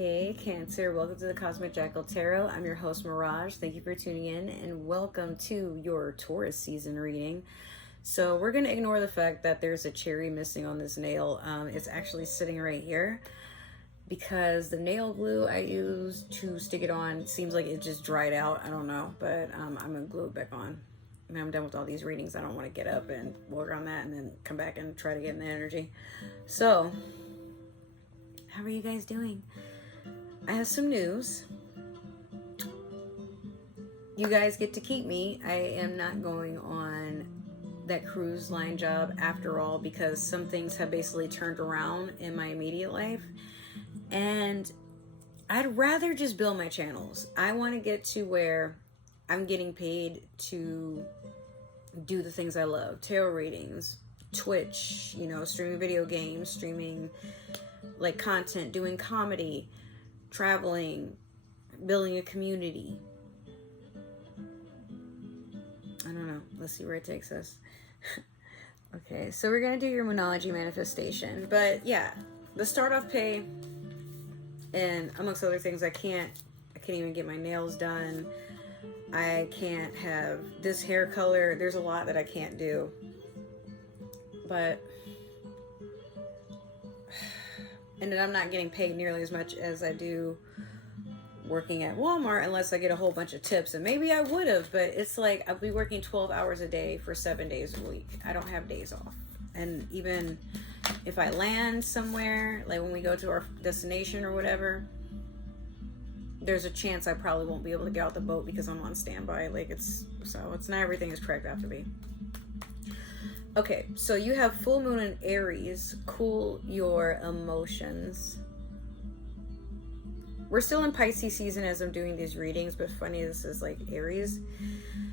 Hey Cancer, welcome to the Cosmic Jackal Tarot. I'm your host Mirage. Thank you for tuning in and welcome to your Taurus season reading. So we're going to ignore the fact that there's a cherry missing on this nail. It's actually sitting right here because the nail glue I used to stick it on seems like it just dried out. I don't know, but I'm going to glue it back on. I mean, I'm done with all these readings. I don't want to get up and work on that and then come back and try to get in the energy. So, how are you guys doing? I have some news. You guys get to keep me. I am not going on that cruise line job after all because some things have basically turned around in my immediate life. And I'd rather just build my channels. I want to get to where I'm getting paid to do the things I love. Tarot readings, Twitch, streaming video games, streaming like content, doing comedy, traveling, building a community. I don't know. Let's see where it takes us. Okay, so we're going to do your Monology manifestation. But yeah, the start off pay, and amongst other things, I can't even get my nails done. I can't have this hair color. There's a lot that I can't do. But and then I'm not getting paid nearly as much as I do working at Walmart unless I get a whole bunch of tips. And maybe I would have, but it's like I'll be working 12 hours a day for 7 days a week. I don't have days off. And even if I land somewhere, like when we go to our destination or whatever, there's a chance I probably won't be able to get out the boat because I'm on standby. It's not everything is correct out to be. Okay, so you have full moon in Aries. Cool your emotions. We're still in Pisces season as I'm doing these readings, but funny, this is like Aries.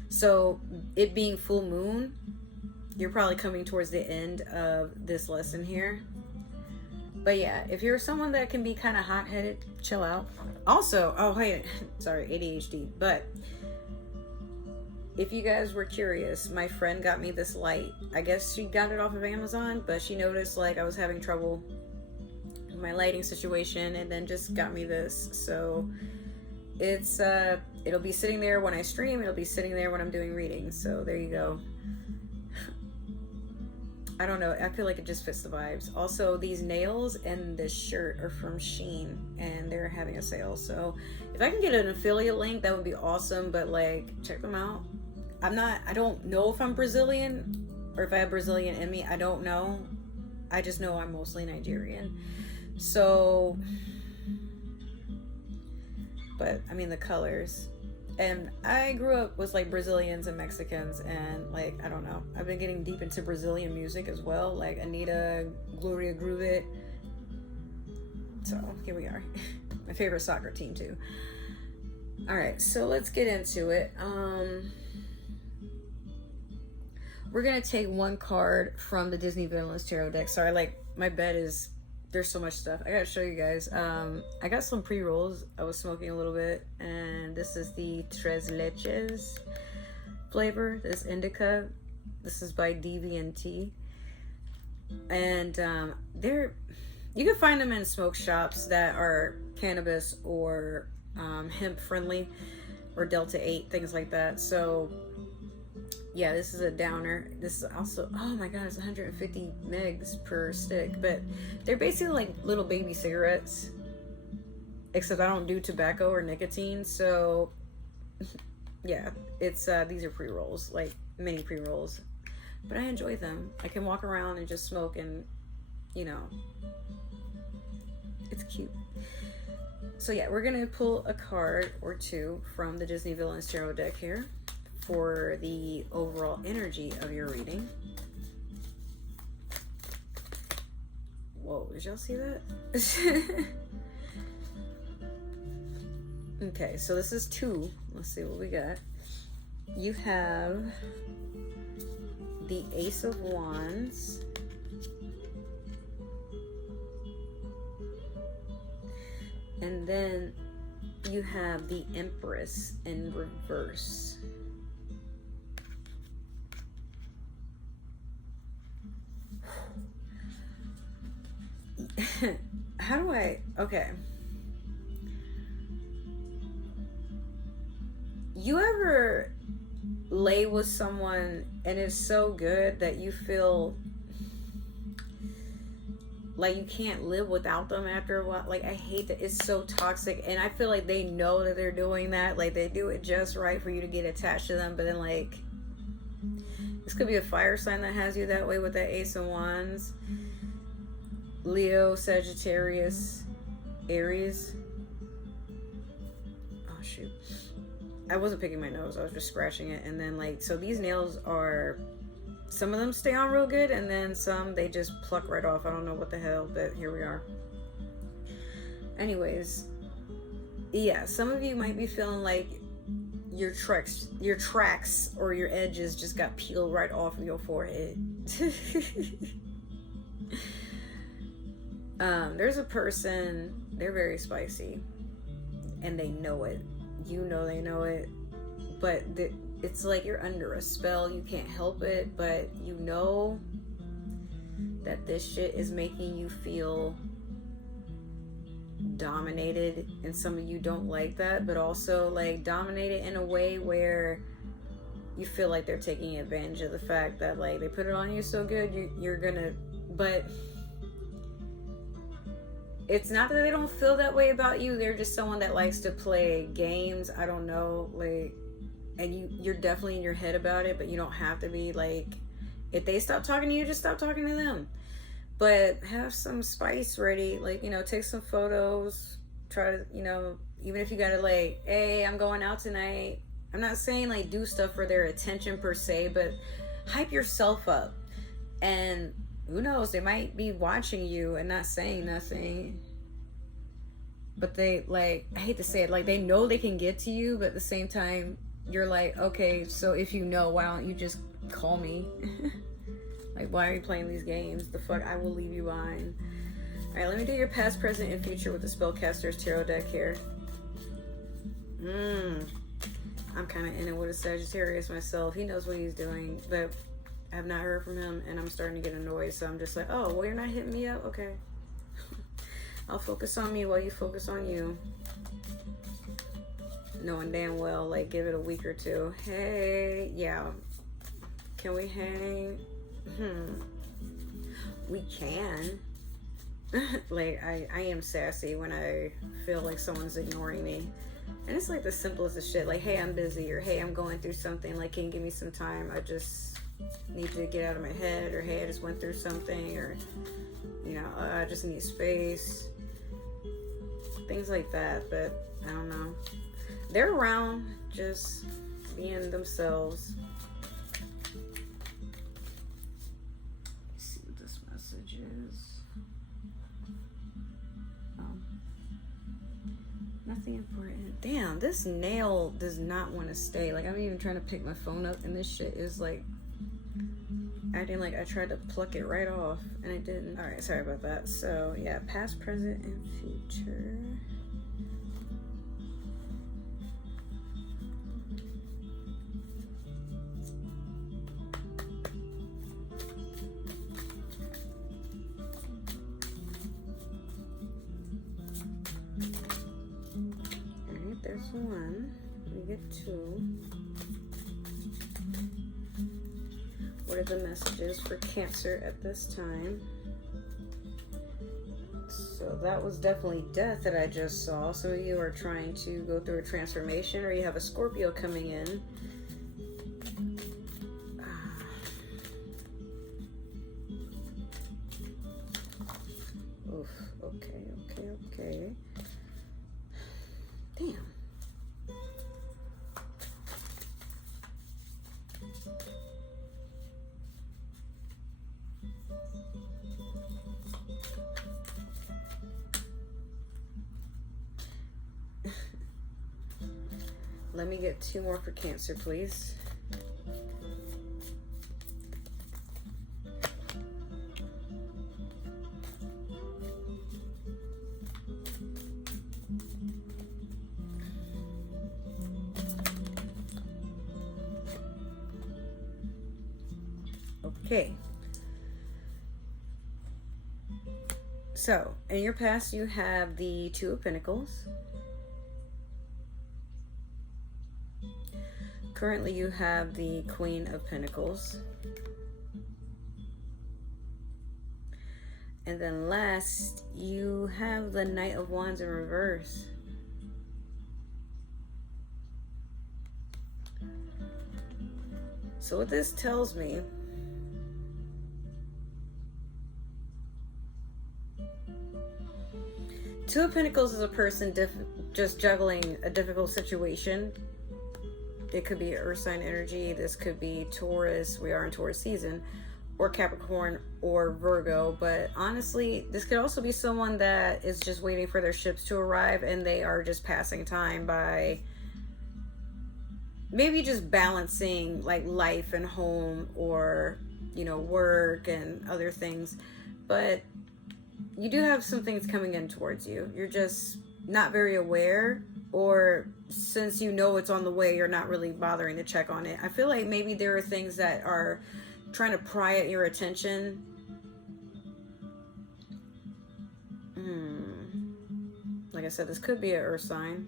So it being full moon, you're probably coming towards the end of this lesson here. But yeah, if you're someone that can be kind of hot-headed, chill out. Also, oh wait, sorry, ADHD, but if you guys were curious, my friend got me this light. I guess she got it off of Amazon, but she noticed like I was having trouble with my lighting situation and then just got me this. So it's it'll be sitting there when I stream, it'll be sitting there when I'm doing readings. So there you go. I don't know, I feel like it just fits the vibes. Also, these nails and this shirt are from Shein and they're having a sale. So if I can get an affiliate link, that would be awesome, but like check them out. I don't know if I'm Brazilian or if I have Brazilian in me. I don't know. I just know I'm mostly Nigerian. So, but I mean the colors. And I grew up with like Brazilians and Mexicans and like, I don't know. I've been getting deep into Brazilian music as well. Like Anitta, Gloria Groovit. So here we are. My favorite soccer team too. All right, so let's get into it. We're going to take one card from the Disney Villains Tarot deck. Sorry, like my bed is, there's so much stuff. I got to show you guys. I got some pre-rolls. I was smoking a little bit. And this is the Tres Leches flavor. This indica. This is by DVNT. And you can find them in smoke shops that are cannabis or hemp friendly or Delta 8, things like that. So yeah, this is a downer. This is also, oh my god, it's 150 megs per stick. But they're basically like little baby cigarettes, except I don't do tobacco or nicotine. So yeah, it's these are pre-rolls, like mini pre-rolls, but I enjoy them. I can walk around and just smoke, and it's cute. So yeah, we're gonna pull a card or two from the Disney Villains Tarot deck here for the overall energy of your reading. Whoa, did y'all see that? Okay, so this is 2. Let's see what we got. You have the Ace of Wands, and then you have the Empress in reverse. How do I, okay. You ever lay with someone and it's so good that you feel like you can't live without them after a while? Like, I hate that. It's so toxic, and I feel like they know that they're doing that. Like, they do it just right for you to get attached to them, but then, like, this could be a fire sign that has you that way with that Ace of Wands. Leo, Sagittarius, Aries. Oh, shoot. I wasn't picking my nose. I was just scratching it. And then, like, so these nails are... Some of them stay on real good, and then some they just pluck right off. I don't know what the hell, but here we are. Anyways, yeah, some of you might be feeling like your tracks or your edges just got peeled right off of your forehead. There's a person, they're very spicy, and they know it. You know they know it, but it's like you're under a spell. You can't help it, but you know that this shit is making you feel dominated, and some of you don't like that, but also like dominated in a way where you feel like they're taking advantage of the fact that like they put it on you so good, you're gonna, but it's not that they don't feel that way about you. They're just someone that likes to play games. I don't know, like, and you're definitely in your head about it, but you don't have to be. Like, if they stop talking to you, just stop talking to them. But have some spice ready. Like, you know, take some photos. Try to, you know, even if you gotta like, hey, I'm going out tonight. I'm not saying like do stuff for their attention per se, but hype yourself up. And who knows, they might be watching you and not saying nothing. But they, like, I hate to say it, like, they know they can get to you, but at the same time, you're like, okay, so if you know, why don't you just call me? Like, why are you playing these games? The fuck, I will leave you behind. Alright, let me do your past, present, and future with the Spellcaster's Tarot deck here. I'm kind of in it with a Sagittarius myself. He knows what he's doing, but I have not heard from him, and I'm starting to get annoyed, so I'm just like, oh, well, you're not hitting me up? Okay. I'll focus on me while you focus on you. Knowing damn well, like, give it a week or two. Hey, yeah. Can we hang? We can. Like, I am sassy when I feel like someone's ignoring me. And it's like the simplest of shit. Like, hey, I'm busy, or hey, I'm going through something. Like, can you give me some time? I just need to get out of my head, or hey, I just went through something, or, you know, I just need space. Things like that, but I don't know. They're around, just being themselves. Let's see what this message is. Nothing important. Damn, this nail does not want to stay. Like, I'm even trying to pick my phone up, and this shit is like acting like I tried to pluck it right off, and I didn't. Alright, sorry about that. So, yeah, past, present, and future. Alright, there's one. We get two. What are the messages for Cancer at this time? So that was definitely death that I just saw. Some of you are trying to go through a transformation, or you have a Scorpio coming in. Oof, okay. Damn. Let me get two more for Cancer, please. Okay. So, in your past, you have the Two of Pentacles. Currently, you have the Queen of Pentacles. And then last, you have the Knight of Wands in reverse. So what this tells me, Two of Pentacles is a person just juggling a difficult situation. It could be Earth sign energy. This could be Taurus. We are in Taurus season. Or Capricorn or Virgo. But honestly, this could also be someone that is just waiting for their ships to arrive and they are just passing time by maybe just balancing like life and home, or, you know, work and other things. But you do have some things coming in towards you. You're just not very aware, or since you know it's on the way, you're not really bothering to check on it. I feel like maybe there are things that are trying to pry at your attention. Like I said, this could be an earth sign.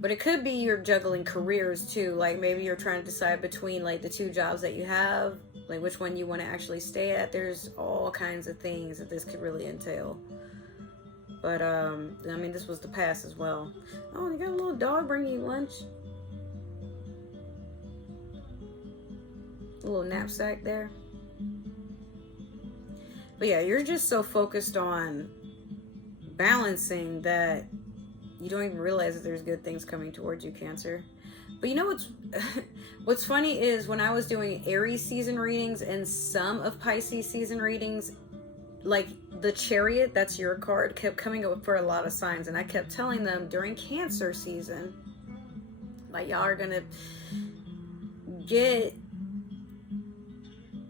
But it could be you're juggling careers too. Like maybe you're trying to decide between like the two jobs that you have, like which one you want to actually stay at. There's all kinds of things that this could really entail. But I mean, this was the past as well. Oh, you got a little dog bringing you lunch. A little knapsack there. But yeah, you're just so focused on balancing that you don't even realize that there's good things coming towards you, Cancer. But you know what's funny is when I was doing Aries season readings and some of Pisces season readings, like the Chariot, that's your card, kept coming up for a lot of signs. And I kept telling them during Cancer season, like, y'all are gonna get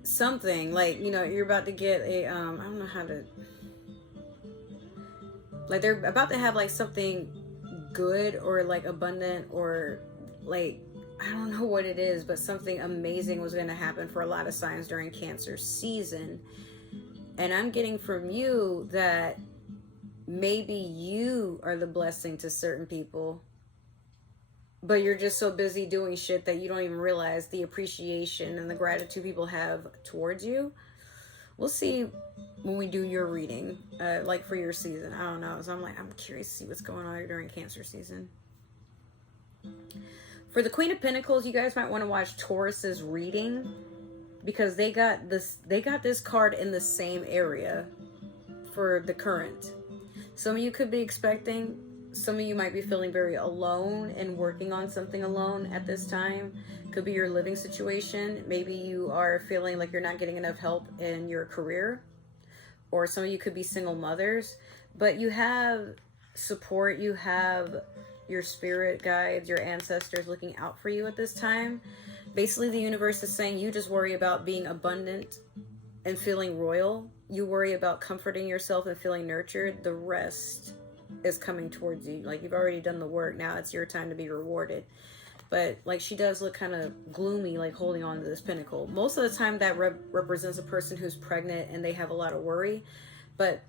something, like, you know, you're about to get a I don't know how to, like, they're about to have like something good or like abundant, or like, I don't know what it is, but something amazing was going to happen for a lot of signs during Cancer season. And I'm getting from you that maybe you are the blessing to certain people, but you're just so busy doing shit that you don't even realize the appreciation and the gratitude people have towards you. We'll see when we do your reading, like for your season. I don't know. So I'm curious to see what's going on during Cancer season. For the Queen of Pentacles, you guys might want to watch Taurus's reading, because they got this card in the same area for the current. Some of you could be expecting, some of you might be feeling very alone and working on something alone at this time. Could be your living situation. Maybe you are feeling like you're not getting enough help in your career, or some of you could be single mothers, but you have support. You have your spirit guides, your ancestors looking out for you at this time. Basically, the universe is saying you just worry about being abundant and feeling royal. You worry about comforting yourself and feeling nurtured. The rest is coming towards you. Like, you've already done the work. Now it's your time to be rewarded. But like, she does look kind of gloomy, like holding on to this pentacle. Most of the time that represents a person who's pregnant and they have a lot of worry. But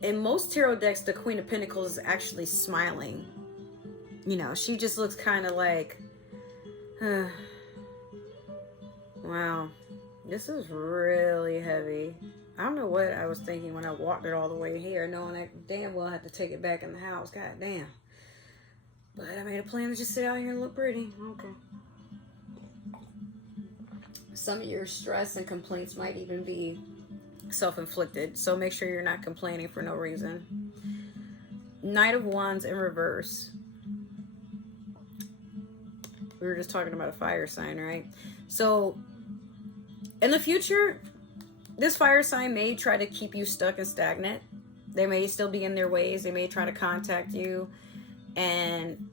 in most tarot decks, the Queen of Pentacles is actually smiling. You know, she just looks kind of like, wow, this is really heavy. I don't know what I was thinking when I walked it all the way here, knowing I damn well had to take it back in the house. God damn. But I made a plan to just sit out here and look pretty. Okay. Some of your stress and complaints might even be self-inflicted, so make sure you're not complaining for no reason. Knight of Wands in reverse. We were just talking about a fire sign, right? So in the future, this fire sign may try to keep you stuck and stagnant. They may still be in their ways. They may try to contact you and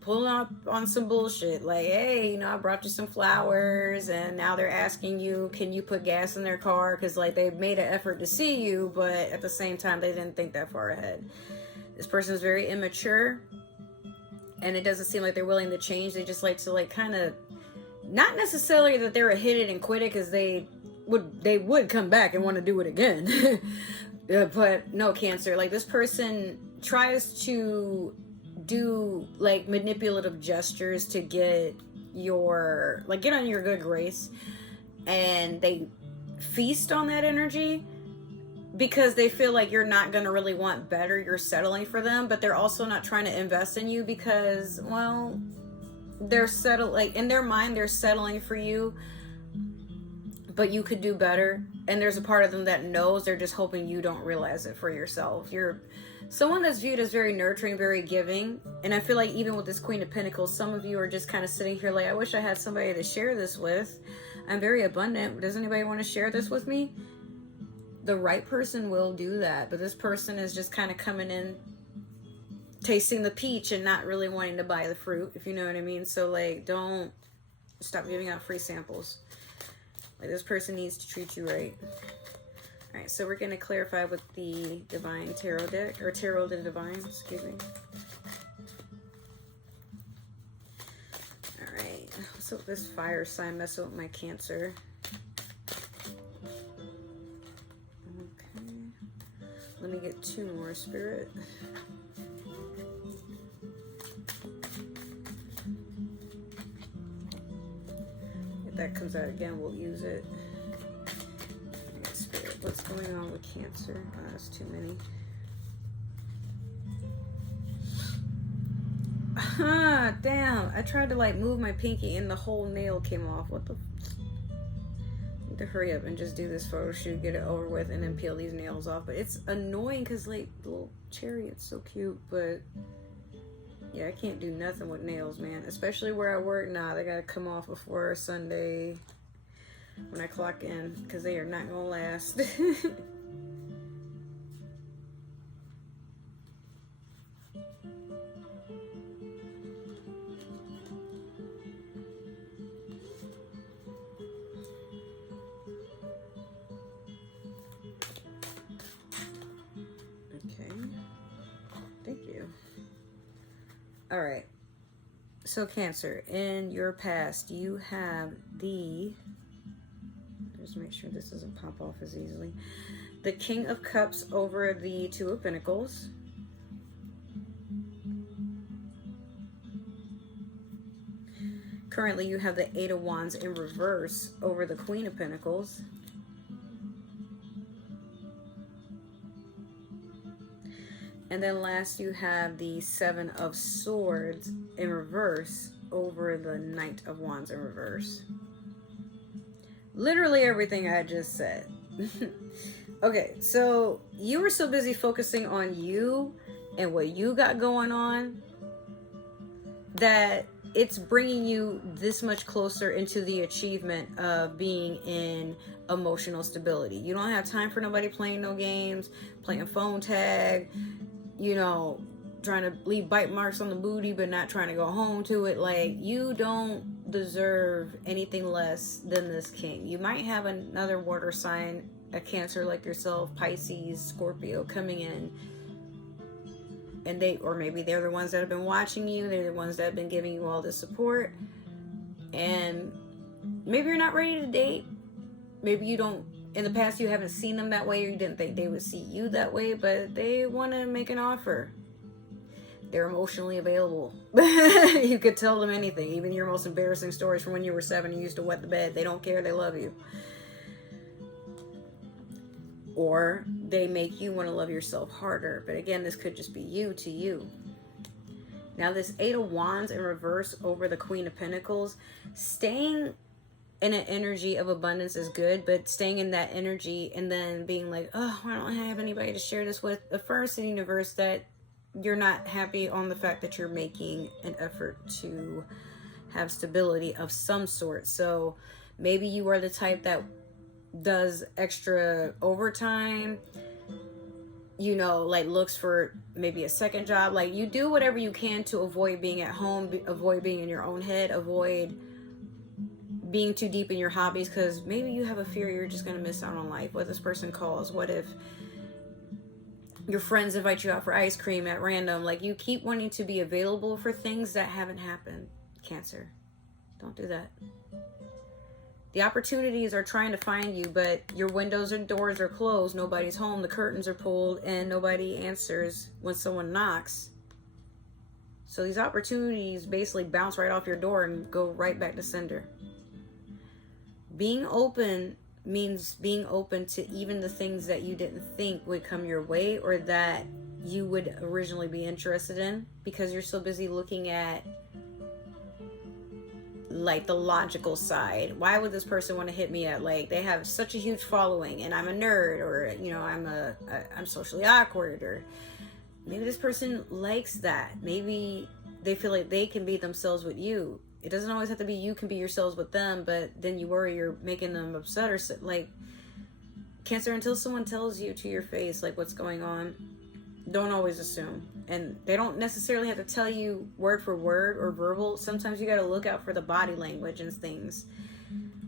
pull up on some bullshit. Like, hey, you know, I brought you some flowers, and now they're asking you, can you put gas in their car? Because, like, they made an effort to see you, but at the same time, they didn't think that far ahead. This person is very immature, and it doesn't seem like they're willing to change. They just like to, like, kind of, not necessarily that they're a hit it and quit it, because they would come back and want to do it again. But no, Cancer, like, this person tries to do like manipulative gestures to get your, like, get on your good grace, and they feast on that energy because they feel like you're not going to really want better. You're settling for them, but they're also not trying to invest in you because, well, they're settled, like in their mind, they're settling for you, but you could do better. And there's a part of them that knows, they're just hoping you don't realize it for yourself. You're someone that's viewed as very nurturing, very giving. And I feel like even with this Queen of Pentacles, some of you are just kind of sitting here like, I wish I had somebody to share this with. I'm very abundant. Does anybody want to share this with me? The right person will do that. But this person is just kind of coming in, tasting the peach and not really wanting to buy the fruit, if you know what I mean. So like, don't stop giving out free samples. Like, this person needs to treat you right. All right, so we're going to clarify with the Divine Tarot deck, or Tarot the Divine, excuse me. All right, what's up with this fire sign messing with my Cancer? Okay, let me get 2 more, Spirit. If that comes out again, we'll use it. What's going on with Cancer? Oh, that's too many. Ah, damn. I tried to like move my pinky and the whole nail came off. What the? I need to hurry up and just do this photo shoot, get it over with, and then peel these nails off. But it's annoying because like the little chariot's so cute, but yeah, I can't do nothing with nails, man. Especially where I work. Nah, they gotta come off before Sunday when I clock in, because they are not gonna last. Okay, thank you. All right, so Cancer, in your past you have the, just make sure this doesn't pop off as easily, the King of Cups over the Two of Pentacles. Currently you have the Eight of Wands in reverse over the Queen of Pentacles. And then last you have the Seven of Swords in reverse over the Knight of Wands in reverse. Literally everything I just said. Okay, so you were so busy focusing on you and what you got going on that it's bringing you this much closer into the achievement of being in emotional stability. You don't have time for nobody playing no games, playing phone tag, you know, trying to leave bite marks on the booty but not trying to go home to it. Like, you don't deserve anything less than this king. You might have another water sign, a Cancer like yourself, Pisces, Scorpio coming in, and they, or maybe they're the ones that have been watching you, they're the ones that have been giving you all the support, and maybe you're not ready to date. Maybe you don't, in the past you haven't seen them that way, or you didn't think they would see you that way, but they want to make an offer. They're emotionally available. You could tell them anything, even your most embarrassing stories from when you were 7 and you used to wet the bed. They don't care, they love you. Or they make you want to love yourself harder. But again, this could just be you to you. Now this Eight of Wands in reverse over the Queen of Pentacles, staying in an energy of abundance is good, but staying in that energy and then being like, oh, I don't have anybody to share this with, affirms to the universe that you're not happy on the fact that you're making an effort to have stability of some sort. So maybe you are the type that does extra overtime, you know, like looks for maybe a second job. Like, you do whatever you can to avoid being at home, avoid being in your own head, avoid being too deep in your hobbies, because maybe you have a fear you're just going to miss out on life. What this person calls, what if your friends invite you out for ice cream at random? Like, you keep wanting to be available for things that haven't happened. Cancer, don't do that. The opportunities are trying to find you, but your windows and doors are closed. Nobody's home. The curtains are pulled and nobody answers when someone knocks. So these opportunities basically bounce right off your door and go right back to sender. Being open means being open to even the things that you didn't think would come your way or that you would originally be interested in, because you're so busy looking at like the logical side. Why would this person want to hit me at, like, they have such a huge following and I'm a nerd, or you know, I'm socially awkward, or maybe this person likes that. Maybe they feel like they can be themselves with you. It doesn't always have to be you can be yourselves with them, but then you worry you're making them upset or like, Cancer, until someone tells you to your face like what's going on, don't always assume. And they don't necessarily have to tell you word for word or verbal. Sometimes you got to look out for the body language and things.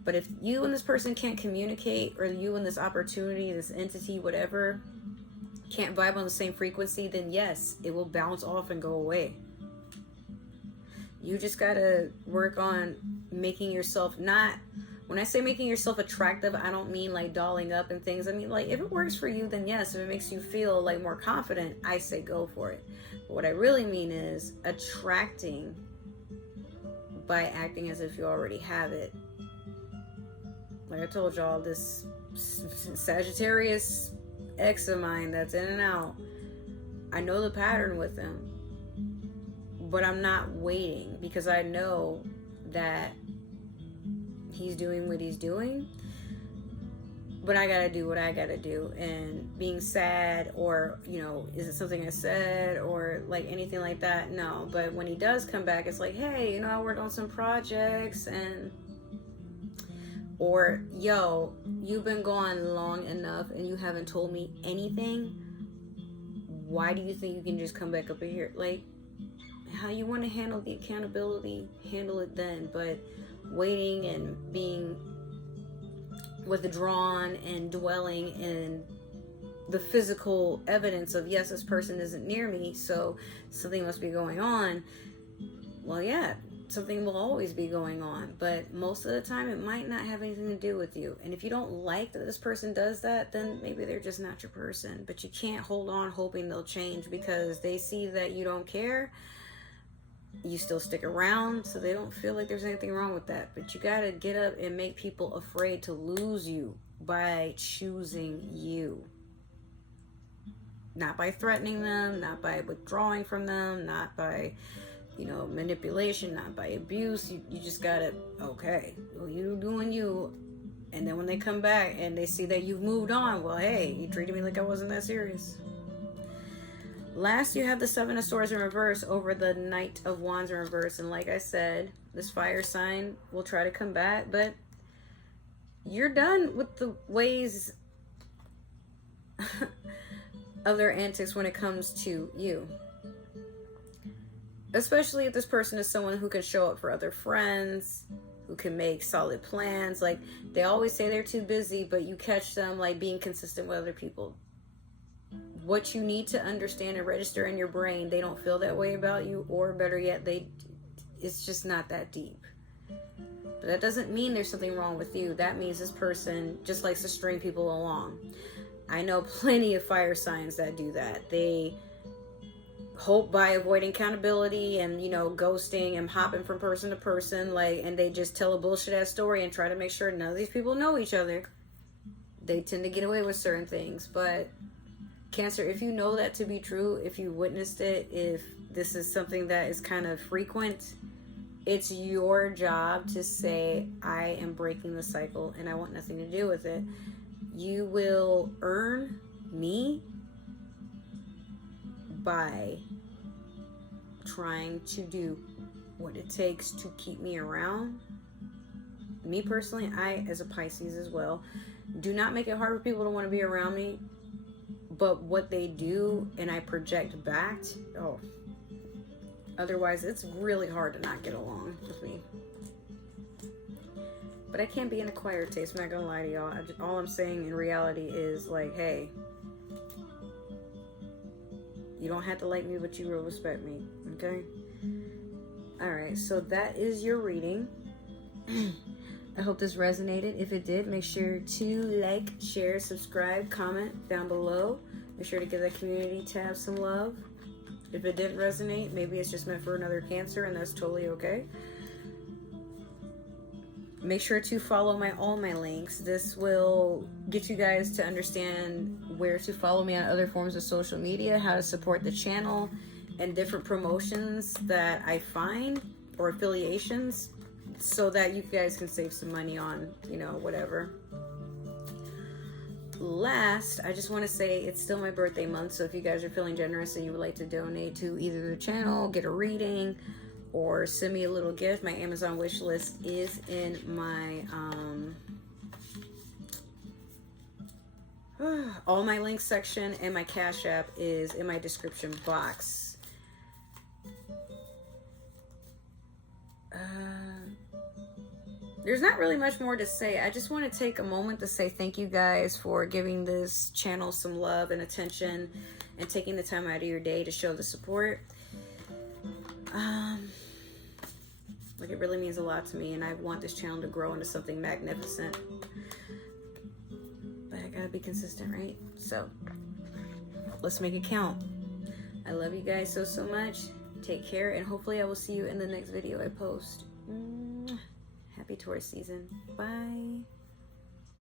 But if you and this person can't communicate, or you and this opportunity, this entity, whatever, can't vibe on the same frequency, then yes, it will bounce off and go away. You just got to work on making yourself not... When I say making yourself attractive, I don't mean like dolling up and things. I mean, like, if it works for you, then yes. If it makes you feel like more confident, I say go for it. But what I really mean is attracting by acting as if you already have it. Like I told y'all, this Sagittarius ex of mine that's in and out, I know the pattern with him. But I'm not waiting, because I know that he's doing what he's doing, but I gotta do what I gotta do. And being sad, or, you know, is it something I said, or like anything like that? No. But when he does come back, it's like, hey, you know, I worked on some projects, and or, yo, you've been gone long enough and you haven't told me anything. Why do you think you can just come back up in here? Like, how you want to handle the accountability, handle it then. But waiting and being withdrawn and dwelling in the physical evidence of, yes, this person isn't near me, so something must be going on. Well, yeah, something will always be going on, but most of the time it might not have anything to do with you. And if you don't like that this person does that, then maybe they're just not your person. But you can't hold on hoping they'll change, because they see that you don't care. You still stick around, so they don't feel like there's anything wrong with that. But you gotta get up and make people afraid to lose you by choosing you. Not by threatening them, not by withdrawing from them, not by, you know, manipulation, not by abuse. You just gotta, okay, well, you doing you. And then when they come back and they see that you've moved on, well, hey, you treated me like I wasn't that serious. Last, you have the Seven of Swords in reverse over the Knight of Wands in reverse. And like I said, this fire sign will try to come back, but you're done with the ways of their antics when it comes to you. Especially if this person is someone who can show up for other friends, who can make solid plans. Like, they always say they're too busy, but you catch them like being consistent with other people. What you need to understand and register in your brain, they don't feel that way about you, or better yet, it's just not that deep. But that doesn't mean there's something wrong with you. That means this person just likes to string people along. I know plenty of fire signs that do that. They hope by avoiding accountability and, you know, ghosting and hopping from person to person, like, and they just tell a bullshit ass story and try to make sure none of these people know each other. They tend to get away with certain things. But Cancer, if you know that to be true, if you witnessed it, if this is something that is kind of frequent, it's your job to say, I am breaking the cycle and I want nothing to do with it. You will earn me by trying to do what it takes to keep me around. Me personally, I, as a Pisces as well, do not make it hard for people to want to be around me. But what they do and I project back, otherwise it's really hard to not get along with me. But I can't be an acquired taste, I'm not gonna lie to y'all. All I'm saying in reality is, like, hey, you don't have to like me, but you will respect me, okay? Alright, so that is your reading. I hope this resonated. If it did, make sure to like, share, subscribe, comment down below. Make sure to give that community tab some love. If it didn't resonate, maybe it's just meant for another Cancer, and that's totally okay. Make sure to follow all my links. This will get you guys to understand where to follow me on other forms of social media, how to support the channel, and different promotions that I find, or affiliations, so that you guys can save some money on, you know, whatever. Last, I just want to say it's still my birthday month, so if you guys are feeling generous and you would like to donate to either the channel, get a reading, or send me a little gift, my Amazon wish list is in my all my links section, and my Cash App is in my description box. There's not really much more to say. I just want to take a moment to say thank you guys for giving this channel some love and attention, and taking the time out of your day to show the support. Like, it really means a lot to me, and I want this channel to grow into something magnificent. But I gotta be consistent, right? So let's make it count. I love you guys so much. Take care, and hopefully I will see you in the next video I post. Happy Taurus season. Bye.